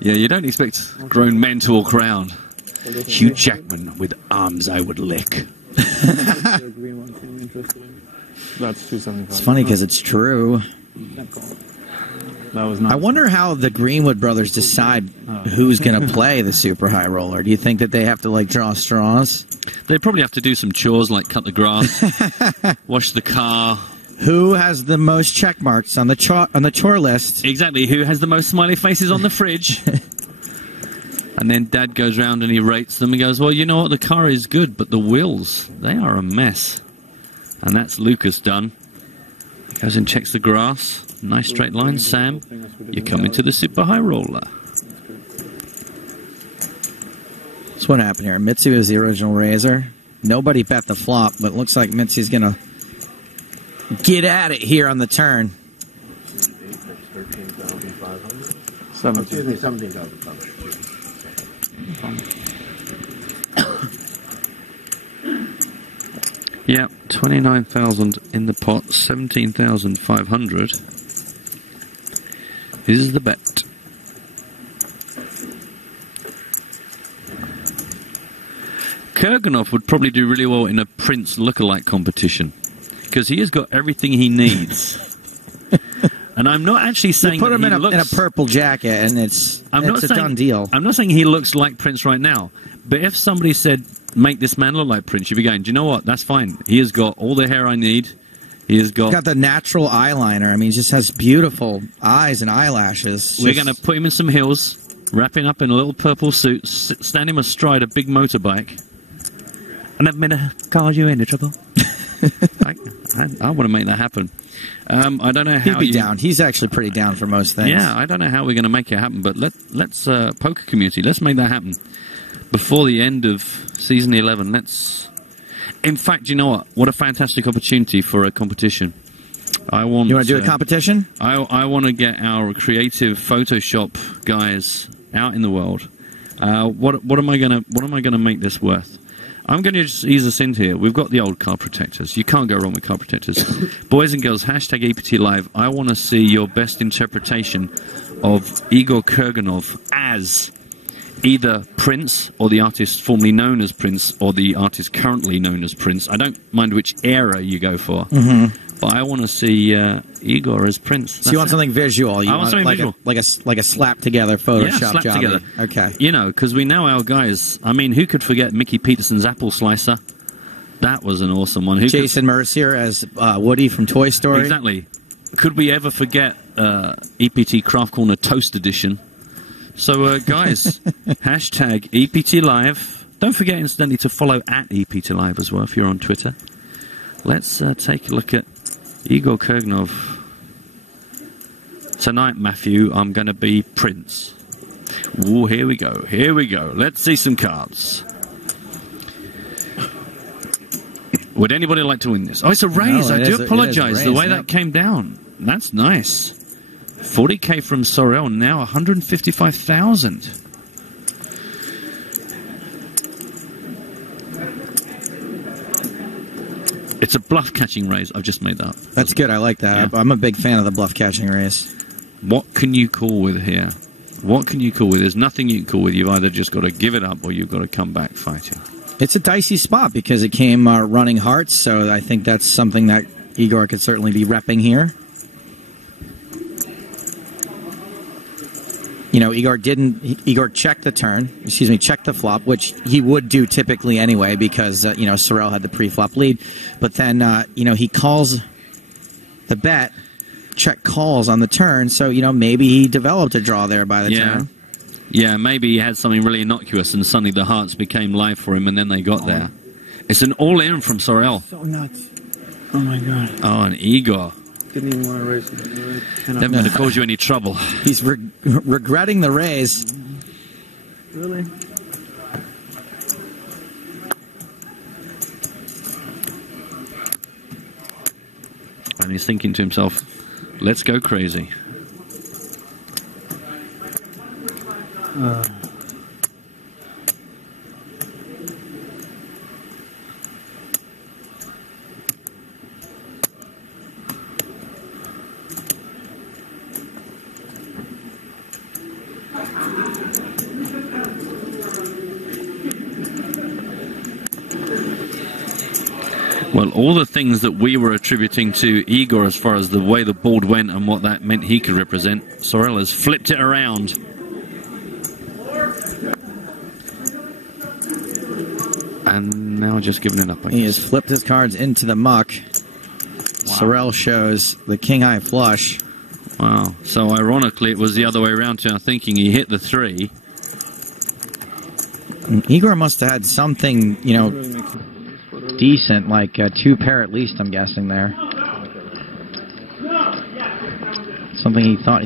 Yeah, you don't expect grown men to walk around. Hugh Jackman with arms I would lick. That's 275. It's funny because it's true. That was not. I wonder how the Greenwood brothers decide who's going to play the super high roller. Do you think that they have to like draw straws? They probably have to do some chores like cut the grass, wash the car. Who has the most check marks on the chore list? Exactly. Who has the most smiley faces on the fridge? And then Dad goes round and he rates them and goes, well, you know what? The car is good, but the wheels, they are a mess. And that's Lucas done. He goes and checks the grass. Nice straight line, Sam. You're coming to the super high roller. That's what happened here. Mitzi was the original raiser. Nobody bet the flop, but it looks like Mitzi's going to get at it here on the turn. 17,500. Yeah, 29,000 in the pot, 17,500 is the bet. Kurganov would probably do really well in a Prince lookalike competition because he has got everything he needs. And I'm not actually saying you put him that in a purple jacket, and it's a done deal. I'm not saying he looks like Prince right now, but if somebody said, make this man look like Prince, you'd be going, do you know what? That's fine. He has got all the hair I need. He has got the natural eyeliner. I mean, he just has beautiful eyes and eyelashes. We're going to put him in some heels, wrap him up in a little purple suit, stand him astride a big motorbike, and I'm going to cause you into trouble. I want to make that happen. I don't know how he'd be down. He's actually pretty down for most things. Yeah, I don't know how we're going to make it happen, but let's poker community, let's make that happen before the end of season 11. In fact, you know what? What a fantastic opportunity for a competition. You want to do a competition? I want to get our creative Photoshop guys out in the world. What am I gonna make this worth? I'm going to just ease us in here. We've got the old card protectors. You can't go wrong with card protectors. Boys and girls, hashtag EPT Live. I want to see your best interpretation of Igor Kurganov as either Prince or the artist formerly known as Prince or the artist currently known as Prince. I don't mind which era you go for. But I want to see Igor as Prince. So you want something visual? I want something visual. Like a slap together Photoshop slap together. Okay. You know, because we know our guys. I mean, who could forget Mickey Peterson's Apple Slicer? That was an awesome one. Jason Mercier as Woody from Toy Story. Exactly. Could we ever forget EPT Craft Corner Toast Edition? So, guys, hashtag EPT Live. Don't forget, incidentally, to follow at EPT Live as well if you're on Twitter. Let's take a look at Igor Kurganov. Tonight, Matthew, I'm going to be Prince. Ooh, here we go. Here we go. Let's see some cards. Would anybody like to win this? Oh, it's a raise. No, I do apologize. The way that came down. That's nice. 40K from Sorrel, now 155,000. It's a bluff-catching raise. I've just made that up. That's good. I like that. Yeah. I'm a big fan of the bluff-catching raise. What can you call with here? What can you call with? There's nothing you can call with. You've either just got to give it up or you've got to come back fighting. It's a dicey spot because it came running hearts, so I think that's something that Igor could certainly be repping here. You know, Igor checked the checked the flop, which he would do typically anyway because, Sorrel had the pre-flop lead. But then, he calls the bet, check calls on the turn, so, maybe he developed a draw there by the turn. Yeah, maybe he had something really innocuous and suddenly the hearts became live for him and then they got there. It's an all-in from Sorrel. So nuts. Oh, my God. Oh, and Igor. Didn't even want to raise him. Never going to cause you any trouble. He's regretting the raise. Really? And he's thinking to himself, let's go crazy. Well, all the things that we were attributing to Igor as far as the way the board went and what that meant he could represent, Sorel has flipped it around. And now just giving it up. He has flipped his cards into the muck. Wow. Sorel shows the king-high flush. Wow. So ironically, it was the other way around to our thinking. He hit the 3. Igor must have had something, you know, decent, like 2 pair at least, I'm guessing there. Something he thought...